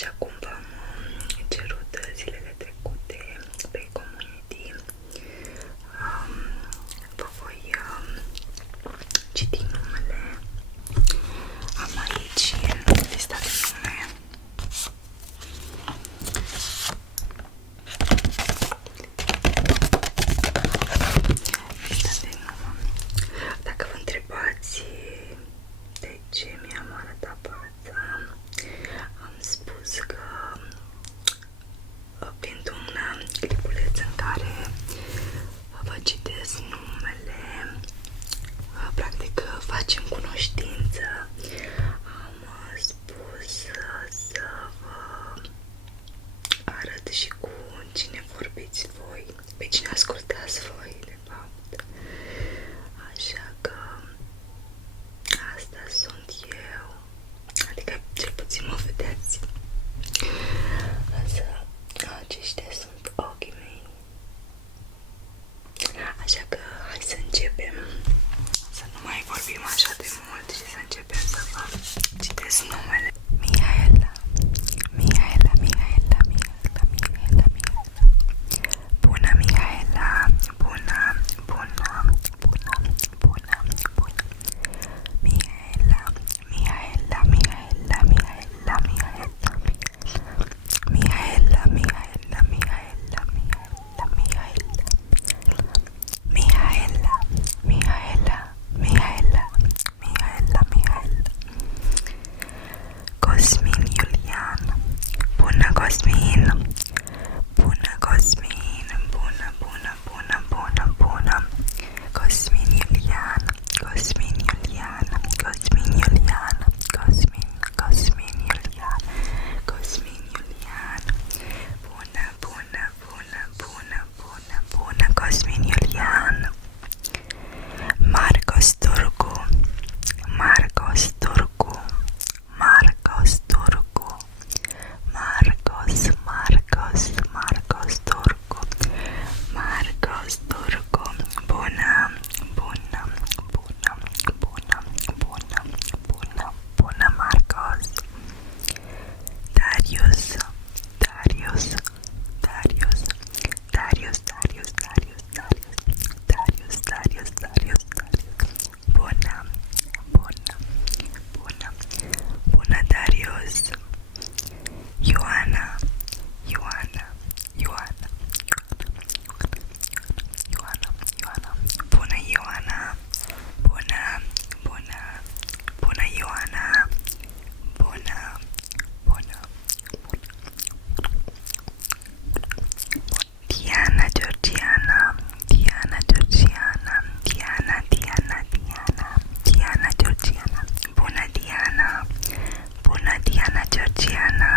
Așa cum v-am cerut zilele trecute pe community, vă voi citi numele. Am aici lista de nume. Dacă vă întrebați de ce mi-am arătat fața, am spus că pentru un clipuleț în care vă citesc numele, practic facem cunoștință, am spus să vă arăt și cu cine vorbiți voi, pe cine ascultați voi, de fapt. Așa că asta sunt eu, adică cel puțin mă vedeți. Însă aceștia sunt ochii mei. Așa că hai să începem. Să nu mai vorbim așa de mult și să începem să vă citesc numele. Mihaela. Mihaela, Mihaela, Mihaela, Mihaela, Mihaela. Bună, Mihaela. Bună, bună, bună, bună, bună. Mihaela, Mihaela, Mihaela, Mihaela, Mihaela, Mihaela, Mihaela, Mihaela, Mihaela, Mihaela. Mihaela, Mihaela, Mihaela, Mihaela, Mihaela. Cosmin Iulian. Bună, Cosmin. Bună, Cosmin. Bună, bună, bună, bună, bună. Cosmin Iulian. Cosmin Iulian. Cosmin Iulian. Cosmin Iulian. Cosmin Iulian. Bună, bună, bună, bună, bună, bună. Cosmin Iulian. Marcos Turcu. Marcos Turcu. Marcos Turcu. Marcos Turcu. Marcos Turcu. Bună, bună, bună, bună, bună, bună, bună, Marcos. Darius. Darius. Darius. Darius. Darius. Darius. Darius. Darius. Darius. Darius. Bună, bună, bună, bună, Darius. Ioana. Ioana. Ioana. Ioana. Ioana. Bună, Ioana. Bună, bună, bună, Ioana. Bună, bună, bună. Diana Georgiana. Diana Georgiana. Diana, Diana, Diana. Diana Georgiana. Bună, Diana. Bună, Diana Georgiana.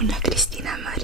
Bună, Cristina Maria.